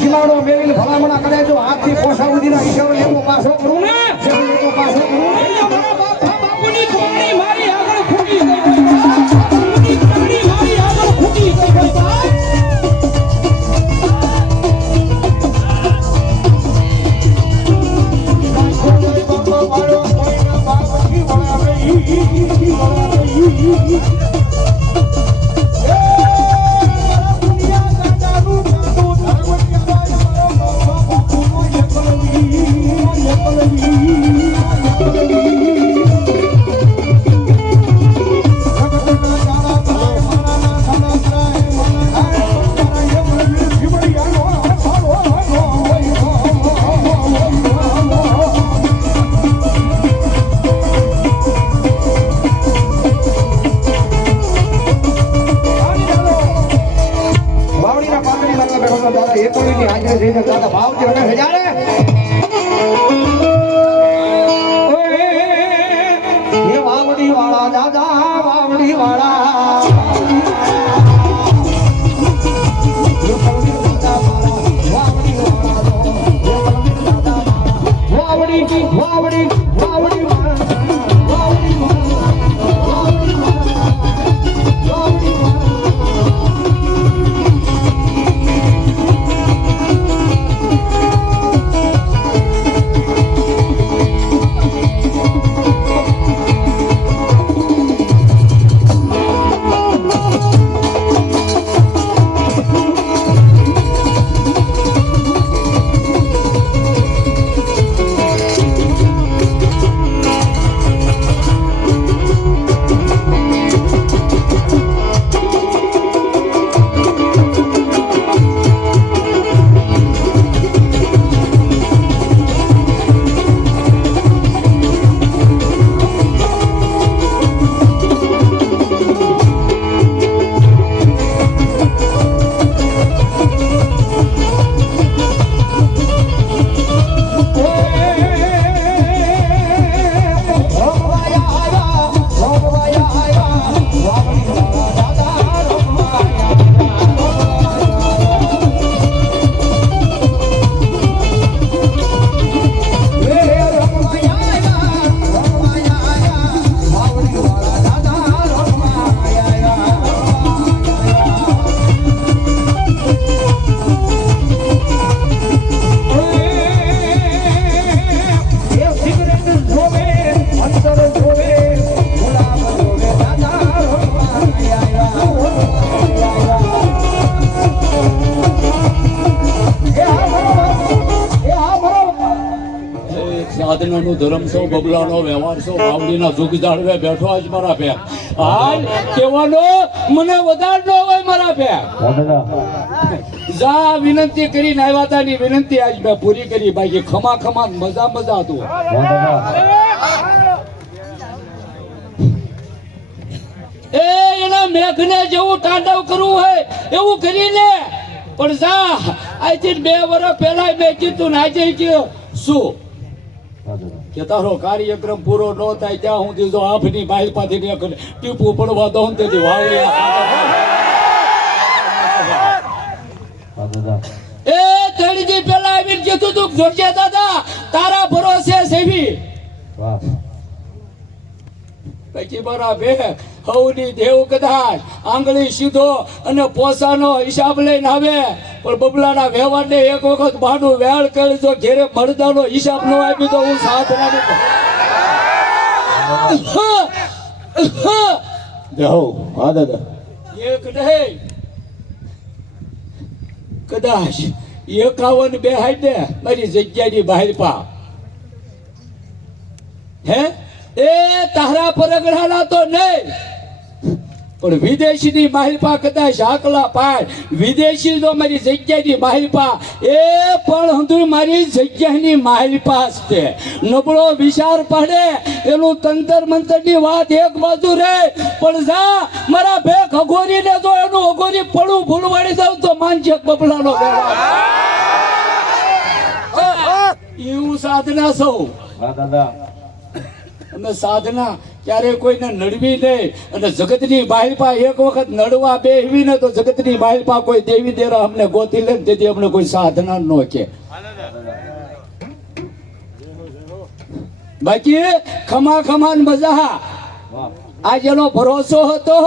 સીમાડો મેળવીને ભલામણા કરે તો હાથથી પોસા ઉધીના ઈશારો લેવો પાછો કરું ને પાછો કરું બાપુની કોણી મારી આગળ ખૂટી મારી આગળ ખૂટી સાધનાનો ધર્મ સૌ બબલાનો વ્યવહાર સૌ બાવડીના સુખ જાળવે બેઠો આજ મારા ભે હાલ કહેવાનો મને વધાર ન હોય મારા ભે જા વિનંતી કરીને આવ્યા હતા ની વિનંતી આજ મેં પૂરી કરી બાકી ખમા મજા હતું મેઘને જેવું તાંડવ કરવું હોય એવું કરી લે. પણ જા આજથી 2 વર્ષ પહેલા મેં કીધું ને આજે કયો શું કે તારો કાર્યક્રમ પૂરો ન થાય ત્યાં હું દીધો આંખની બાઈ પાથી ટીપું પડવા દઉં તેથી વાવડી એ ત્રણ પેલા આવીને કીધું તું જોજે દાદા તારા ભરોસે સેવી પછી બરાબર હવની દેવ કદાચ આંગળી સીધો અને પોસાનો હિસાબ લઈને આવે પણ બબલાના વ્યવહારને એક વખત બાનું વેળ કરી જો ઘેરે મરદાનો હિસાબ ન આપી તો હું સાધના હા દાદા એક નહીં કદાચ 51 બે હાઈડે મારી જગ્યાની બહાર પા હે એ તારા પરગડાના તો નહીં પણ વિદેશીની માહિપા કદાચ આકલા પાય વિદેશી તો મારી જગ્યાની માહિપા એ પણ હંધુ મારી જગ્યાની માહિપા છે નબળો વિચાર પડે એનું તંતર મંતરની વાત એક બાજુ રહે પણ જા મારા ભેખ અઘોરીને તો એનું અઘોરી પડું ભૂલવાડી દઉં તો માનજે બબલાનો એવું સાધના સૌ દાદા અમે સાધના ક્યારે કોઈને નડવી નહીં અને જગતની બાહિપા એક વખત નડવા બેહવી ને તો જગતની બાહિપા કોઈ દેવી દેરા અમને ગોતી લે તેથી અમને કોઈ સાધના ન કે બાકી ખમા ખમાન મજા આજ એનો ભરોસો હતો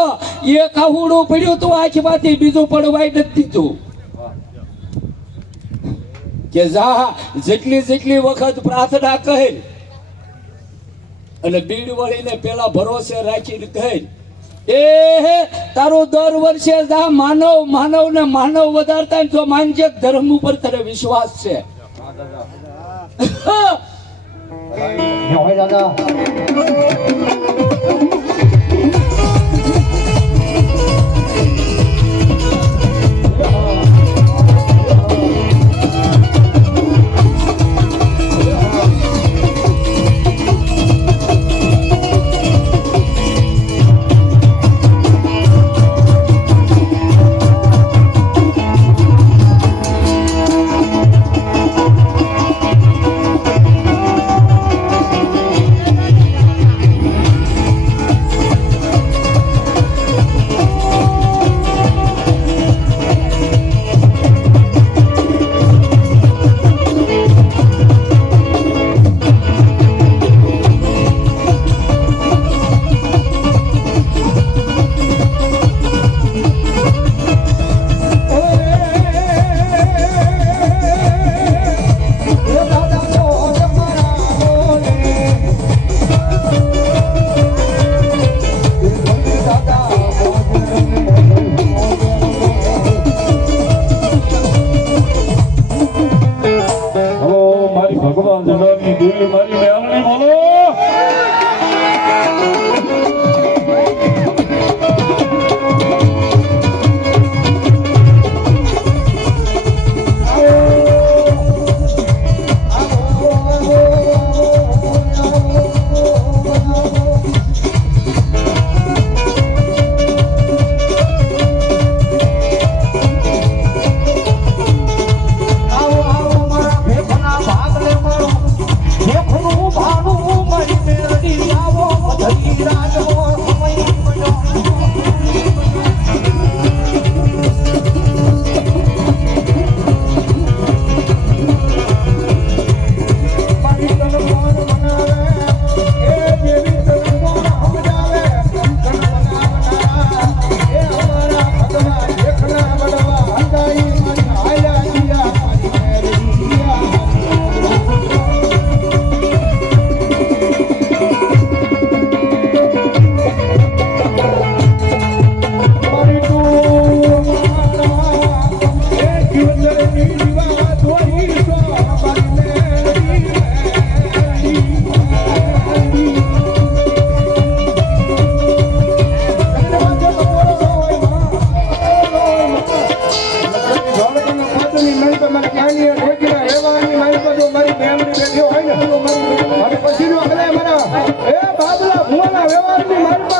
એ કાહુડું પડ્યું તું આંખમાંથી બીજું પડવાય નથી દીધું કે જા જેટલી વખત પ્રાર્થના કહે અને બીડ વળીને પેલા ભરોસે રાખીને કહે એ તારું દર વર્ષે જા માનવ ને માનવ વધારતા જો માનજે ધર્મ ઉપર તારે વિશ્વાસ છે દાદા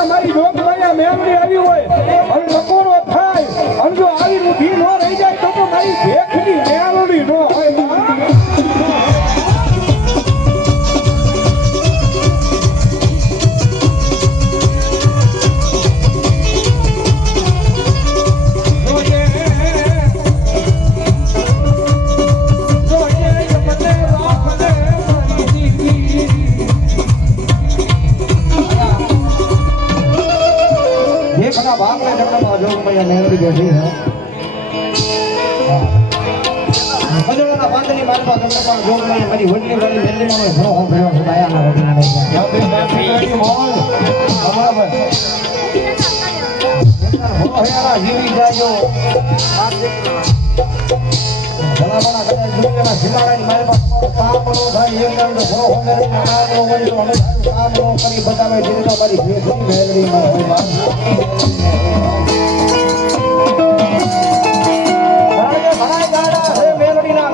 મારી જોગ મારી મેમરી આવી હોય ખરા ભાગને જગતમાં જોગમૈયા મેળવી બેઠી છે મજોડાના પાંદની મારી પાસે જગતમાં જોગમૈયા મારી વડલી વાળી મેલડીમાં ઘણો હો ભેળો છે દાયાના વડીના નહીં યા બે બાપી મોલ બરાબર હો હેરા જીવી જાજો ભલામણા કદાચ દુનિયાના હિમાલયની મારી પાસે કામ નો થાય એક દાડો ઘણો હો મેળવી કામ નો વળી તો અમે કામ નો કરી બતાવે છે તો મારી ભેગી મેલડીમાં હોય બાપ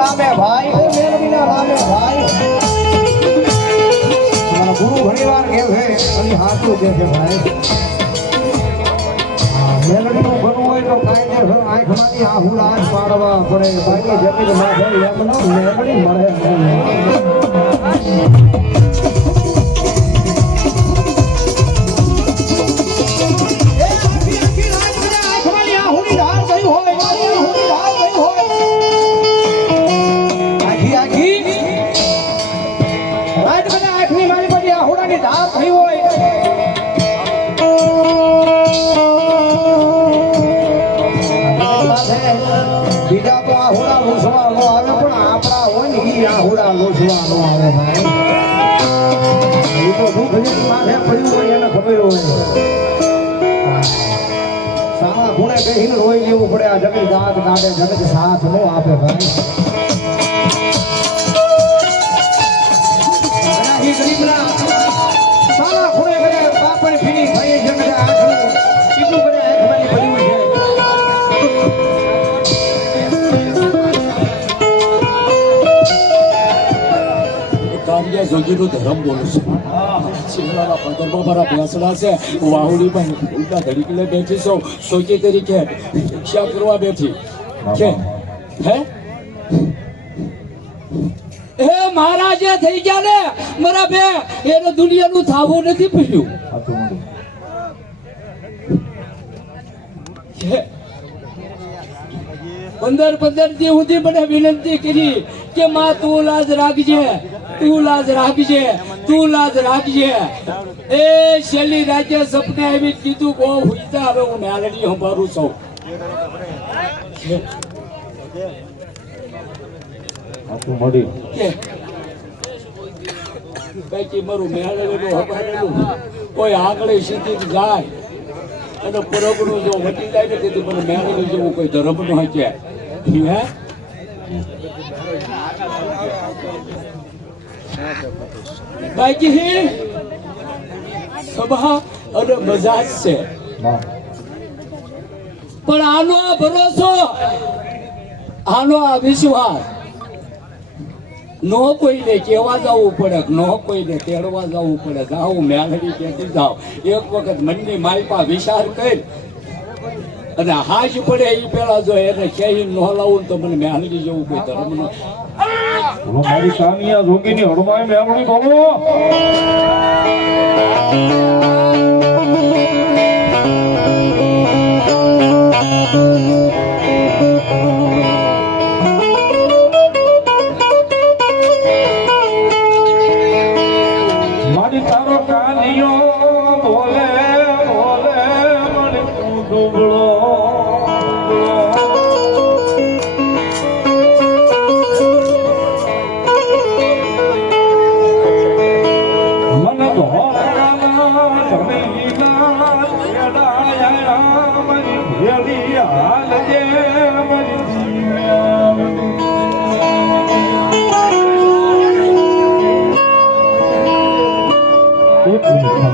નામે ભાઈ હે મેલડીના નામે ભાઈ મારા ગુરુ ઘણીવાર કહે છે અને હાચું કહે છે ભાઈ મેલડીનું બનવું હોય તો કાયદેસર આંખમાંથી આહુડ આંખ પાડવા પડે બાકી જમીન માં જાય એમ ન મેલડી મળે બીજા તો આહુડા લોસવાનો આવે પણ આપણા હોય ને એ આહુડા લોસવાનો આવે ભાઈ એ તો દુઃખ જેની માથે પડ્યું હોય એને ખબર હોય સારા ગુણે કહીને રોઈ લેવું પડે આ જગત દાંત કાઢે જગત સાથ નો આપે ભાઈ ગરીબના સારા ગુણે કરે બાપણ ફીની ભાઈ જગત આખું કેટલું કરે આંખમાં પડ્યું છે જોગીનો ધર્મ બોલું છું શિમલાના પંદરમાં મારા બેસડા છે વાહુડીમાં ઉલટા ધડીકલે બેઠી છો સોચી તરીકે રિક્ષા કરવા બેઠી છે હે એ મારા જે થઈ ગયા ને મારા બે એને દુનિયાનું થાવું નથી પીડ્યું 15 દી સુધી મને વિનંતી કરી કે માં તું લાજ રાખજે તું લાજ રાખજે તું લાજ રાખજે એ છેલ્લી રાતે સપને આવી કીધું બહુ હુઈતા હવે હું મેલડી સંભાળું છું બાકી મારું મેલડીનું સંભાળેલું કોઈ આગળ સીધી જાય અને પરગણું જો વટી જાય ને તેથી મને મેળવી જેવું કોઈ ધર્મ નો હશે હે બાકી સભા અને મજા છે પણ આનો આ ભરોસો આનો આ વિશ્વાસ નો કોઈને કેવા જવું પડે નો કોઈને તેડવા જવું પડે જાઉં મેળવી ક્યાંથી જાવ એક વખત મનની માલપા વિચાર કરી અને હાશ પડે એ પેલા જો એને ક્યાંય ન લાવું તો મને મેળવી જવું કોઈ ધર્મ નો મારી કાનિયા જોગીની હડમાય મેળવી બોલો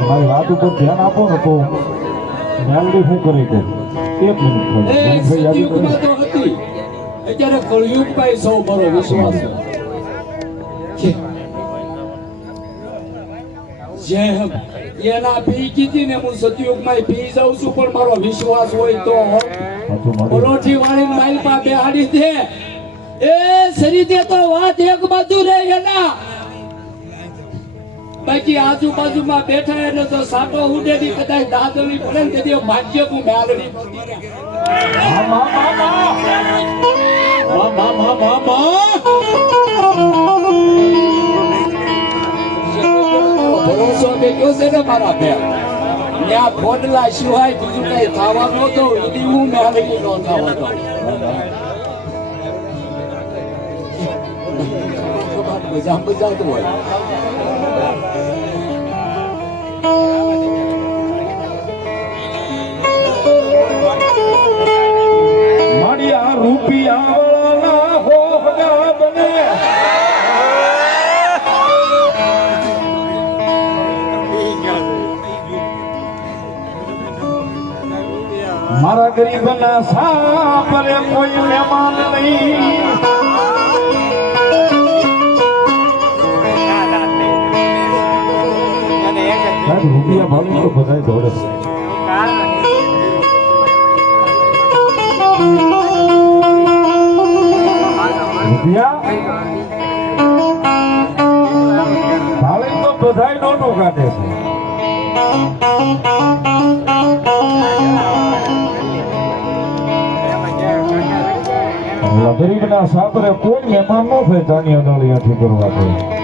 મારી વાત ઉપર ધ્યાન આપો ને તો મેલડી શું કરી દે 1 મિનિટ અત્યારે કળયુગ ભાઈ સૌ મારો વિશ્વાસ જે એના પી કીધી ને હું સતયુગમાં પી જાઉં છું પણ મારો વિશ્વાસ હોય તો પરોઠી વાળી માઇલ માં બેહાડી દે એ શરીરે તો વાત એક બાજુ રહે એના બાકી આજુબાજુમાં બેઠા એને તો સાટો ઉડેની કદાચ દાદરી પડે ને તેથી ભાગ્ય હું મેળવી ભરોસો બેઠો છે ને મારા બે ત્યાં ખોડલા સિવાય બીજું કઈ ખાવા નતો એની હું મેળવી નો ખાવા દઉં મજા મજાતું હોય માડિયા રૂપિયા વાળાના હોગા બને મારા ગરીબના સાપરે કોઈ મહેમાન નહીં રૂપિયા ભાડું તો બધાય દોડે રૂપિયા ભાડે તો બધાય નોટો કાઢે છે ગરીબના સાપરે કોઈ મહેમાન ન થાય ચાની અડાળીયાથી કરવા દે